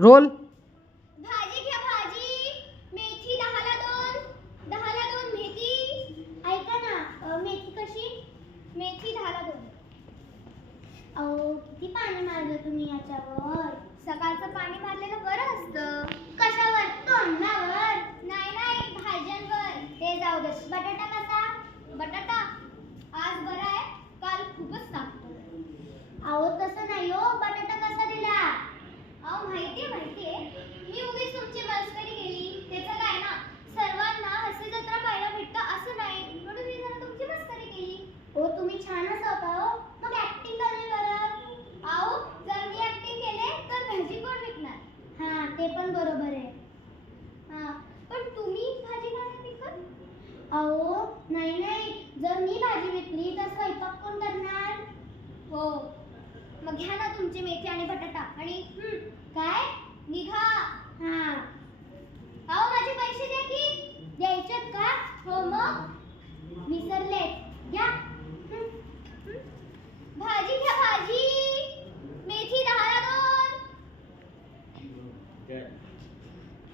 Role. भाजी घ्या भाजी. मेथी 10ला 2. 10ला 2 मेथी. ऐका ना, मेथी कशी? मेथी 10ला 2. अहो किती पाणी मारलं तुम्ही याच्यावर. सकाळचं पाणी मारलेलं बरं असतं. कशावर? तोंडावर. नाही नाही, भाज्यांवर. ते जाऊ दे. बटाटा कसा? बटाटा आज बरा आहे, काल खूपच तापतो. अहो तसं नाही हो, बटाटा कसा दिला? अहो माहितीये, मी उगीच तुमची मस्करी केली. त्याचं काय ना, सर्वांना हसी जत्रा पाहायला भेटतं असं नाही, म्हणून मी जरा तुमची मस्करी केली. हो तुम्ही छानच होता हो, मग ऍक्टिंग कमी बरं. अहो जर मी ऍक्टिंग केले तर भाजी कोण विकणार? हां ते पण बरोबर आहे. हां पण तुम्ही भाजी नाही विकत? अहो नाही नाही, जर मी भाजी विकली तर स्वयंपाक कोण करणार? हो मग घ्या ना तुमची मेथी आणि बटाटा आणि काय निघा. हां अहो माझे पैसे द्या की. द्यायचेत का? हो मग